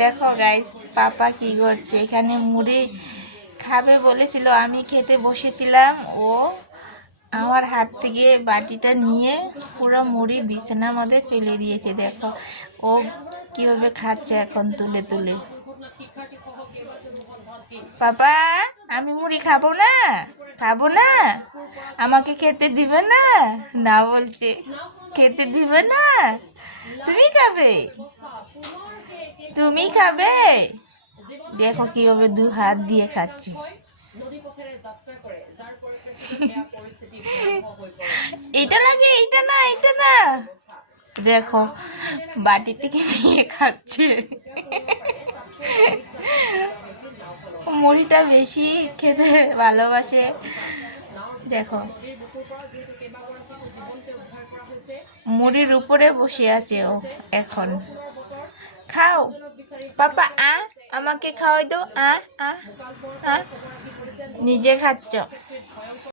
দেখো গাইস, পাপা কি করছে এখানে। মুড়ি খাবে বলেছিল, আমি খেতে বসেছিলাম, ও আমার হাত থেকে বাটিটা নিয়ে পুরো মুড়ি বিছানার মধ্যে ফেলে দিয়েছে। দেখো ও কিভাবে খাচ্ছে এখন তুলে তুলে। পাপা, আমি মুড়ি খাবো না, খাবো না, আমাকে খেতে দিবে না। না বলছে, খেতে দিবে না। তুমি খাবে, তুমি খাবে। দেখো কিভাবে দু হাত দিয়ে খাচ্ছি। এটা লাগে, এটা না, এটা না। দেখো বাটি থেকে নিয়ে খাচ্ছে। মুড়িটা বেশি খেতে ভালোবাসে। দেখো মুড়ির উপরে বসে আছে ও এখন। খাও পাপা, আমাকে খাওয়াই দাও। নিজে খাচ্ছ।